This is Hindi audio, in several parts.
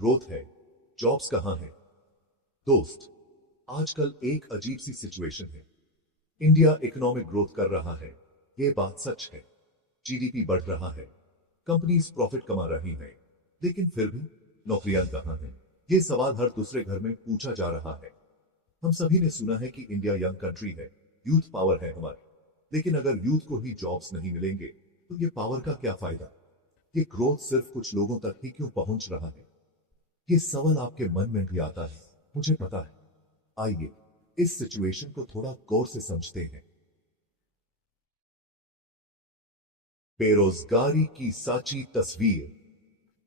ग्रोथ है, जॉब्स कहां है? दोस्त, आजकल एक अजीब सी सिचुएशन है। इंडिया इकोनॉमिक ग्रोथ कर रहा है, ये बात सच है। जीडीपी बढ़ रहा है, कंपनीज प्रॉफिट कमा रही हैं, लेकिन फिर भी नौकरियां कहां हैं? ये सवाल हर दूसरे घर में पूछा जा रहा है। हम सभी ने सुना है कि इंडिया यंग कंट्री है, यूथ पावर है हमारी। लेकिन अगर यूथ को ही जॉब्स नहीं मिलेंगे तो ये पावर का क्या फायदा? ये ग्रोथ सिर्फ कुछ लोगों तक ही क्यों पहुंच रहा है? ये सवाल आपके मन में भी आता है, मुझे पता है। आइए इस सिचुएशन को थोड़ा गौर से समझते हैं। बेरोजगारी की सच्ची तस्वीर।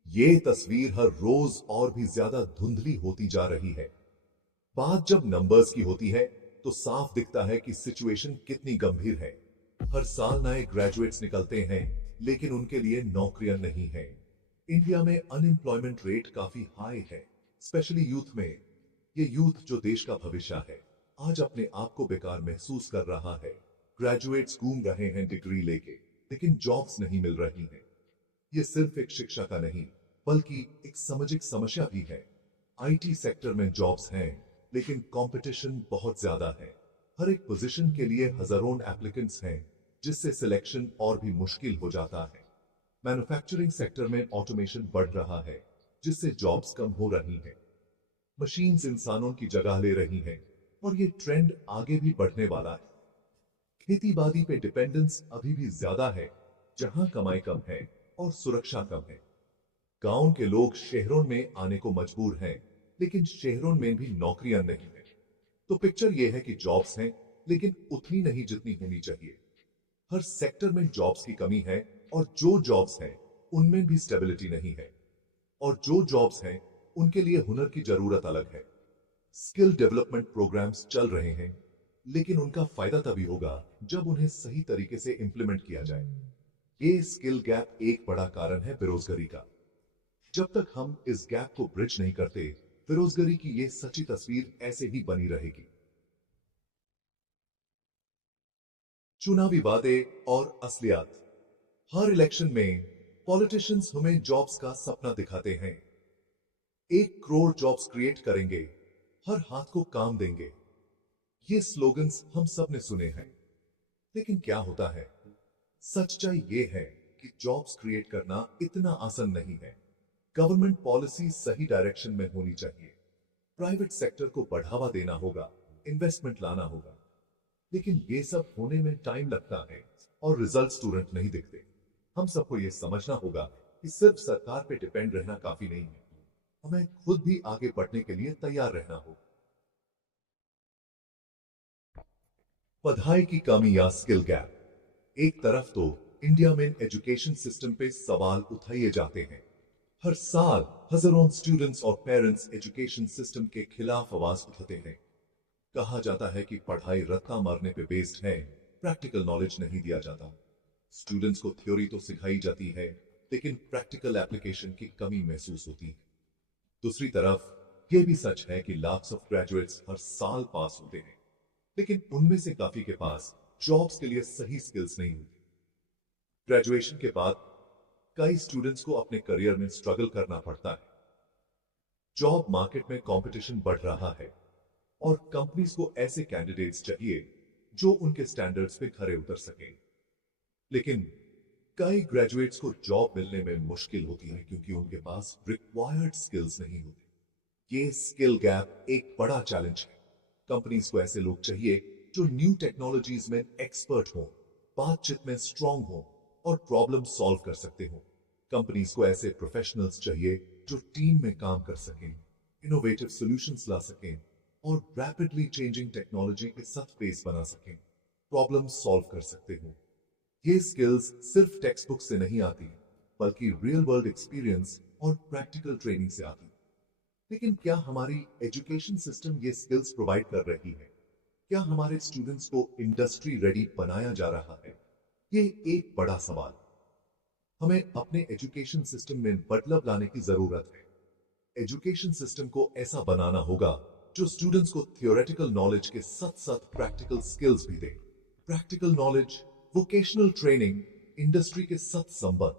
ये तस्वीर हर रोज और भी ज्यादा धुंधली होती जा रही है। बात जब नंबर्स की होती है तो साफ दिखता है कि सिचुएशन कितनी गंभीर है। हर साल नए ग्रेजुएट्स निकलते हैं, लेकिन उनके लिए नौकरियां नहीं है। इंडिया में अनएम्प्लॉयमेंट रेट काफी हाई है, स्पेशली यूथ में। ये यूथ जो देश का भविष्य है, आज अपने आप को बेकार महसूस कर रहा है। ग्रेजुएट्स घूम रहे हैं डिग्री लेके, लेकिन जॉब्स नहीं मिल रही हैं। ये सिर्फ एक शिक्षा का नहीं, बल्कि एक सामाजिक समस्या भी है। आईटी सेक्टर में जॉब्स हैं, लेकिन कंपटीशन बहुत ज्यादा है। हर एक पोजीशन के लिए हजारों एप्लीकेंट्स हैं, जिससे सिलेक्शन और भी मुश्किल हो जाता है। मैन्युफैक्चरिंग सेक्टर में ऑटोमेशन बढ़ रहा है, जिससे जॉब्स कम हो रही हैं। मशीन्स इंसानों की जगह ले रही हैं, और ये ट्रेंड आगे भी बढ़ने वाला है। खेती-बाड़ी पे डिपेंडेंस अभी भी ज्यादा है, जहां कमाई कम है और सुरक्षा कम है। गांव के लोग शहरों में आने को मजबूर हैं, लेकिन शहरों में भी नौकरियां नहीं है। तो पिक्चर यह है कि जॉब्स हैं, लेकिन उतनी नहीं जितनी होनी चाहिए। हर सेक्टर में जॉब्स की कमी है, और जो जॉब्स हैं उनमें भी स्टेबिलिटी नहीं है। और जो जॉब्स हैं उनके लिए हुनर की जरूरत अलग है। स्किल डेवलपमेंट प्रोग्राम्स चल रहे हैं, लेकिन उनका फायदा तभी होगा जब उन्हें सही तरीके से इंप्लीमेंट किया जाए। ये स्किल गैप एक बड़ा कारण है बेरोजगारी का। जब तक हम इस गैप को ब्रिज नहीं करते, बेरोजगारी की ये सच्ची तस्वीर ऐसे ही बनी रहेगी। चुनावी वादे और असलियत। हर इलेक्शन में पॉलिटिशियंस हमें जॉब्स का सपना दिखाते हैं। 1 करोड़ जॉब्स क्रिएट करेंगे, हर हाथ को काम देंगे। ये स्लोगन्स हम सब ने सुने हैं, लेकिन क्या होता है? सच्चाई ये है कि जॉब्स क्रिएट करना इतना आसान नहीं है। गवर्नमेंट पॉलिसी सही डायरेक्शन में होनी चाहिए। प्राइवेट सेक्टर को बढ़ावा देना होगा, इन्वेस्टमेंट लाना होगा। लेकिन ये सब होने में टाइम लगता है, और रिजल्ट्स तुरंत नहीं दिखते। हम सबको ये समझना होगा कि सिर्फ सरकार पे डिपेंड रहना काफी नहीं है। हमें खुद भी आगे बढ़ने के लिए तैयार रहना होगा। पढ़ाई की कमी या स्किल गैप। एक तरफ तो इंडिया में एजुकेशन सिस्टम पे सवाल उठाए जाते हैं। हर साल हजारों स्टूडेंट्स और पेरेंट्स एजुकेशन सिस्टम के खिलाफ आवाज उठाते हैं। कहा जाता है कि पढ़ाई रट्टा मारने पे बेस्ड है, प्रैक्टिकल नॉलेज नहीं दिया जाता। स्टूडेंट्स को थ्योरी तो सिखाई जाती है, लेकिन प्रैक्टिकल एप्लीकेशन की कमी महसूस होती है। दूसरी तरफ यह भी सच है कि लाख्स ऑफ ग्रेजुएट्स हर साल पास होते हैं, लेकिन उनमें से काफी के पास जॉब्स के लिए सही स्किल्स नहीं होती। ग्रेजुएशन के बाद कई स्टूडेंट्स को अपने करियर में स्ट्रगल करना पड़ता है। जॉब मार्केट में कंपटीशन बढ़ रहा है, और कंपनीज को ऐसे कैंडिडेट्स चाहिए जो उनके स्टैंडर्ड्स पे खरे उतर सकें। लेकिन कई ग्रेजुएट्स को जॉब मिलने में मुश्किल होती है, क्योंकि उनके पास रिक्वायर्ड स्किल्स नहीं होते। ये स्किल गैप एक बड़ा चैलेंज है। कंपनीज को ऐसे लोग चाहिए जो न्यू टेक्नोलॉजीज में एक्सपर्ट हो, बातचीत में स्ट्रांग हो, और प्रॉब्लम सॉल्व कर सकते हो। कंपनीज को ऐसे प्रोफेशनल्स चाहिए जो टीम में काम कर सकें, इनोवेटिव सॉल्यूशंस ला सकें, और रैपिडली चेंजिंग टेक्नोलॉजी के साथ पेस बना सकें, प्रॉब्लम सॉल्व कर सकते हो। ये स्किल्स सिर्फ टेक्स्ट बुक से नहीं आती, बल्कि रियल वर्ल्ड एक्सपीरियंस और प्रैक्टिकल ट्रेनिंग से आती। लेकिन क्या हमारी एजुकेशन सिस्टम ये स्किल्स प्रोवाइड कर रही है? क्या हमारे स्टूडेंट्स को इंडस्ट्री रेडी बनाया जा रहा है? ये एक बड़ा सवाल। हमें अपने एजुकेशन सिस्टम में बदलाव लाने की जरूरत है। एजुकेशन सिस्टम को ऐसा बनाना होगा जो स्टूडेंट्स को थियोरेटिकल नॉलेज के साथ साथ प्रैक्टिकल स्किल्स भी दे। Practical knowledge, vocational training, industry के साथ संबंध,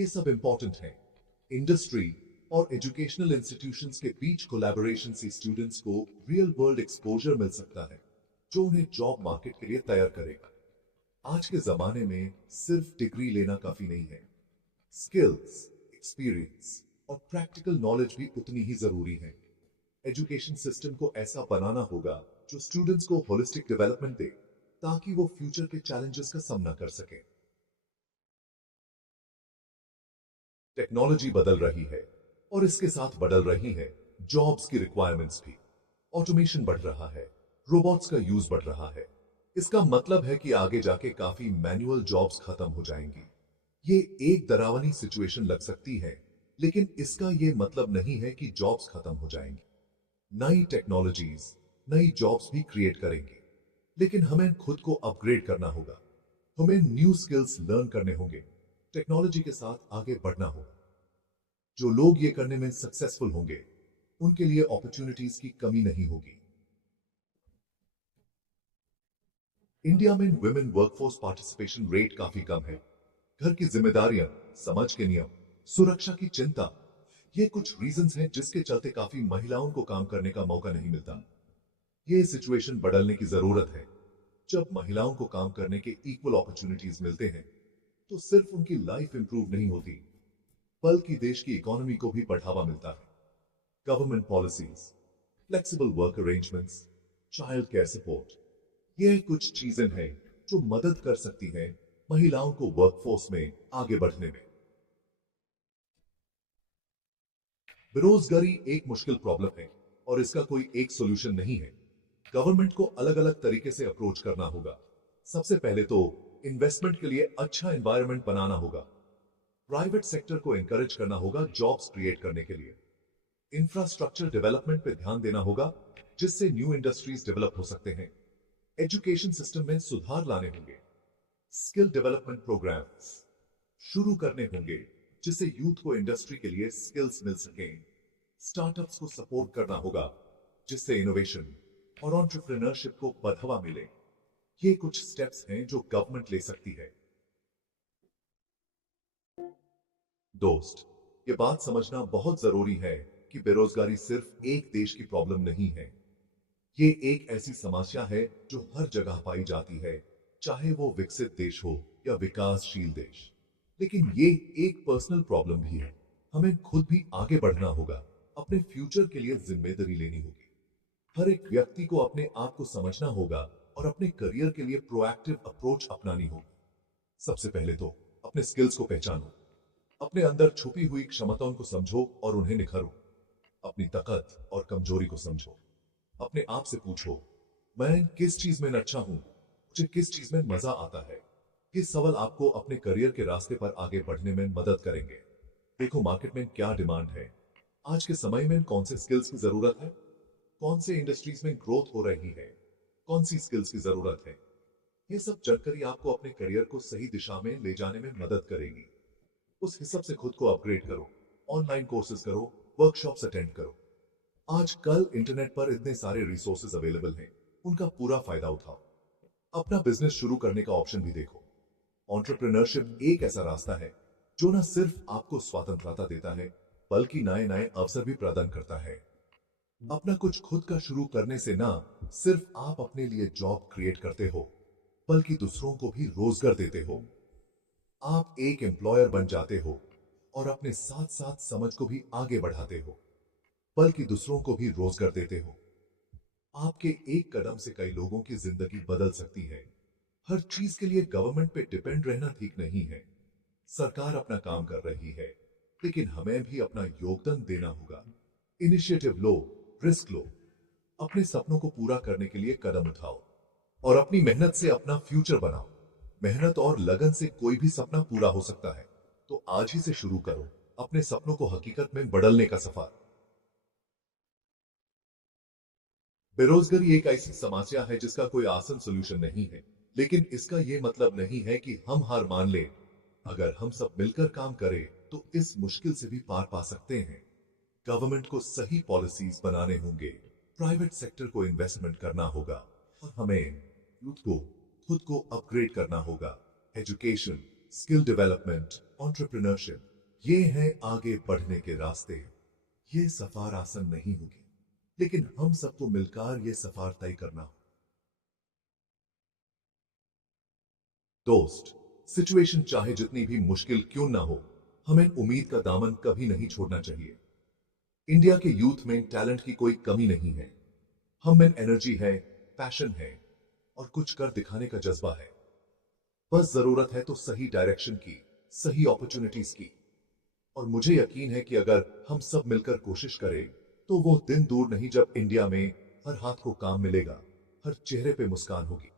ये सब इंपॉर्टेंट है। इंडस्ट्री और एजुकेशनल इंस्टीट्यूशंस के बीच कोलैबोरेशन से स्टूडेंट्स को रियल वर्ल्ड एक्सपोजर मिल सकता है, जो उन्हें जॉब मार्केट के लिए तैयार करेगा। आज के जमाने में सिर्फ डिग्री लेना काफी नहीं है, स्किल्स, एक्सपीरियंस और प्रैक्टिकल नॉलेज भी उतनी ही जरूरी है। एजुकेशन सिस्टम को ऐसा बनाना होगा जो स्टूडेंट्स को होलिस्टिक डेवलपमेंट दे, ताकि वो फ्यूचर के चैलेंजेस का सामना कर सके। टेक्नोलॉजी बदल रही है और इसके साथ बदल रही है जॉब्स की रिक्वायरमेंट्स भी। ऑटोमेशन बढ़ रहा है, रोबोट्स का यूज बढ़ रहा है। इसका मतलब है कि आगे जाके काफी मैनुअल जॉब्स खत्म हो जाएंगी। ये एक डरावनी सिचुएशन लग सकती है, लेकिन इसका ये मतलब नहीं है कि जॉब्स खत्म हो जाएंगी। नई टेक्नोलॉजीज नई जॉब्स भी क्रिएट करेंगी, लेकिन हमें खुद को अपग्रेड करना होगा। हमें न्यू स्किल्स लर्न करने होंगे, टेक्नोलॉजी के साथ आगे बढ़ना होगा। जो लोग ये करने में सक्सेसफुल होंगे, उनके लिए अपॉर्चुनिटीज की कमी नहीं होगी। इंडिया में वुमेन वर्कफोर्स पार्टिसिपेशन रेट काफी कम है। घर की जिम्मेदारियां, समाज के नियम, सुरक्षा की चिंता, ये कुछ रीजंस हैं जिसके चलते काफी महिलाओं को काम करने का मौका नहीं मिलता। ये सिचुएशन बदलने की जरूरत है। जब महिलाओं को काम करने के इक्वल अपॉर्चुनिटीज मिलते हैं, तो सिर्फ उनकी लाइफ इंप्रूव नहीं होती, बल्कि देश की इकोनॉमी को भी बढ़ावा मिलता है। Government policies, flexible work arrangements, child care support, ये कुछ चीजें हैं जो मदद कर सकती हैं महिलाओं को वर्कफोर्स में आगे बढ़ने में। बेरोजगारी एक मुश्किल प्रॉब्लम है और इसका कोई एक सॉल्यूशन नहीं है। गवर्नमेंट को अलग अलग तरीके से अप्रोच करना होगा। सबसे पहले तो इन्वेस्टमेंट के लिए अच्छा एनवायरनमेंट बनाना होगा। प्राइवेट सेक्टर को एनकरेज करना होगा जॉब्स क्रिएट करने के लिए। इंफ्रास्ट्रक्चर डेवलपमेंट पे ध्यान देना होगा, जिससे न्यू इंडस्ट्रीज डेवलप हो सकते हैं। एजुकेशन सिस्टम में सुधार लाने होंगे। स्किल डेवलपमेंट प्रोग्राम्स शुरू करने होंगे, जिससे यूथ को इंडस्ट्री के लिए स्किल्स मिल सकें। स्टार्टअप्स को सपोर्ट करना होगा, जिससे इनोवेशन और एंटरप्रेन्योरशिप को बढ़ावा मिले। ये कुछ स्टेप्स हैं जो गवर्नमेंट ले सकती है। दोस्त, ये बात समझना बहुत जरूरी है कि बेरोजगारी सिर्फ एक देश की प्रॉब्लम नहीं है। ये एक ऐसी समस्या है जो हर जगह पाई जाती है, चाहे वो विकसित देश हो या विकासशील देश। लेकिन ये एक पर्सनल प्रॉब्लम भी है। हमें खुद भी आगे बढ़ना होगा, अपने फ्यूचर के लिए जिम्मेदारी लेनी होगी। हर एक व्यक्ति को अपने आप को समझना होगा और अपने करियर के लिए प्रोएक्टिव अप्रोच अपनानी होगी। सबसे पहले तो अपने स्किल्स को पहचानो, अपने अंदर छुपी हुई क्षमताओं को समझो और उन्हें निखारो। अपनी ताकत और कमजोरी को समझो। अपने आप से पूछो, मैं किस चीज में अच्छा हूं, मुझे किस चीज में मजा आता है। ये सवाल आपको अपने करियर के रास्ते पर आगे बढ़ने में मदद करेंगे। देखो मार्केट में क्या डिमांड है, आज के समय में कौन से स्किल्स की जरूरत है, कौन से इंडस्ट्रीज में ग्रोथ हो रही है, कौन सी स्किल्स की जरूरत है। ये सब जानकारी आपको अपने करियर को सही दिशा में ले जाने में मदद करेगी। उस हिसाब से खुद को अपग्रेड करो, ऑनलाइन कोर्सेज करो, वर्कशॉप्स अटेंड करो। आजकल इंटरनेट पर इतने सारे रिसोर्सेज अवेलेबल हैं, उनका पूरा फायदा उठाओ। अपना बिजनेस शुरू करने का ऑप्शन भी देखो। एंटरप्रेन्योरशिप एक ऐसा रास्ता है जो न सिर्फ आपको स्वतंत्रता देता है, बल्कि नए नए अवसर भी प्रदान करता है। अपना कुछ खुद का शुरू करने से ना सिर्फ आप अपने लिए जॉब क्रिएट करते हो, बल्कि दूसरों को भी रोजगार देते हो। आप एक एम्प्लॉयर बन जाते हो और अपने साथ साथ समझ को भी आगे बढ़ाते हो, बल्कि दूसरों को भी रोजगार देते हो। आपके एक कदम से कई लोगों की जिंदगी बदल सकती है। हर चीज के लिए गवर्नमेंट पे डिपेंड रहना ठीक नहीं है। सरकार अपना काम कर रही है, लेकिन हमें भी अपना योगदान देना होगा। इनिशिएटिव लो, रिस्क लो, अपने सपनों को पूरा करने के लिए कदम उठाओ और अपनी मेहनत से अपना फ्यूचर बनाओ। मेहनत और लगन से कोई भी सपना पूरा हो सकता है, तो आज ही से शुरू करो अपने सपनों को हकीकत में बदलने का सफर। बेरोजगारी एक ऐसी समस्या है जिसका कोई आसान सॉल्यूशन नहीं है, लेकिन इसका यह मतलब नहीं है कि हम हार मान लें। अगर हम सब मिलकर काम करें, तो इस मुश्किल से भी पार पा सकते हैं। गवर्नमेंट को सही पॉलिसीज बनाने होंगे, प्राइवेट सेक्टर को इन्वेस्टमेंट करना होगा और हमें यूथ को खुद को अपग्रेड करना होगा। एजुकेशन, स्किल डेवलपमेंट, एंटरप्रेन्योरशिप, ये हैं आगे बढ़ने के रास्ते। ये सफर आसान नहीं होगी, लेकिन हम सबको मिलकर ये सफर तय करना हो। दोस्त, सिचुएशन चाहे जितनी भी मुश्किल क्यों ना हो, हमें उम्मीद का दामन कभी नहीं छोड़ना चाहिए। इंडिया के यूथ में टैलेंट की कोई कमी नहीं है। हम में एनर्जी है, पैशन है और कुछ कर दिखाने का जज्बा है। बस जरूरत है तो सही डायरेक्शन की, सही अपॉर्चुनिटीज की। और मुझे यकीन है कि अगर हम सब मिलकर कोशिश करें तो वो दिन दूर नहीं जब इंडिया में हर हाथ को काम मिलेगा, हर चेहरे पे मुस्कान होगी।